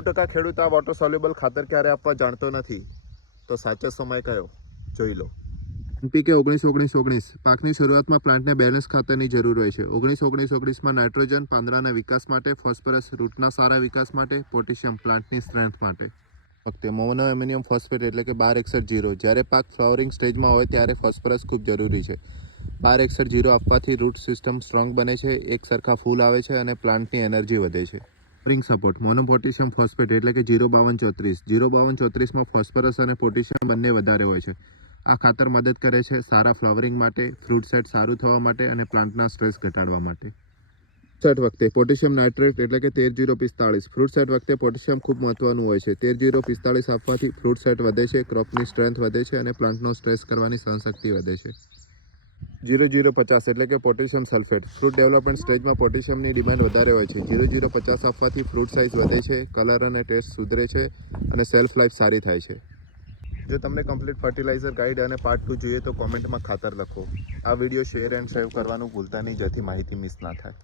90% ખેડૂત આ water soluble ખાતર ક્યારે આપવા જાણતો નથી, તો સાચો સમય કયો જોઈ લો। NPK 19-19-19 પાકની શરૂઆતમાં પ્લાન્ટને બેલેન્સ ખાતરની જરૂર હોય છે। 19-19-19માં નાઇટ્રોજન પાંદડાના વિકાસ માટે, ફોસ્ફરસ રૂટના સારા વિકાસ માટે, પોટેશિયમ પ્લાન્ટની સ્ટ્રેન્થ માટે। વખતે મોનો એમ્યુનિયમ ફોસ્ફેટ એટલે કે 1261-0 જ્યારે પાક ફ્લાવરિંગ સ્ટેજમાં હોય ત્યારે ફોસ્ફરસ ખૂબ જરૂરી છે। 1261-0 આપવાથી રૂટ સિસ્ટમ સ્ટ્રોંગ બને છે, એક સરખા ફૂલ આવે છે અને પ્લાન્ટની એનર્જી વધે છે। Spring support mono potassium phosphate એટલે કે 0-52-34 0-52-34માં ફોસ્ફરસ અને પોટેશિયમ બંને વધારે હોય છે। આ ખાતર મદદ કરે છે સારા ફ્લાવરિંગ માટે, ફ્રૂટ સેટ સારું થવા માટે અને પ્લાન્ટના સ્ટ્રેસ ઘટાડવા માટે। સેટ વખતે પોટેશિયમ નાઇટ્રેટ એટલે કે 13-0-45 ફ્રૂટ સેટ વખતે પોટેશિયમ ખૂબ મહત્વનું હોય છે। 13-0-45 આપવાથી ફ્રૂટ સેટ વધે છે, ક્રોપની સ્ટ્રેન્થ વધે છે અને પ્લાન્ટનો સ્ટ્રેસ કરવાની સહનશક્તિ વધે છે। 0-0-50 એટલે કે પોટેશિયમ સલ્ફેટ ફ્રૂટ ડેવલપમેન્ટ સ્ટેજમાં પોટેશિયમની ડિમાન્ડ વધારે હોય છે। 0-0-50 આપવાથી ફ્રૂટ સાઇઝ વધે છે, કલર અને ટેસ્ટ સુધરે છે અને સેલ્ફ લાઈફ સારી થાય છે। જો તમને કમ્પ્લીટ ફર્ટિલાઇઝર ગાઈડ અને પાર્ટ 2 જોઈએ તો કોમેન્ટમાં ખાતર લખો। આ વિડીયો શેર એન્ડ સેવ કરવાનું ભૂલતા નહીં, જેથી માહિતી મિસ ના થાય।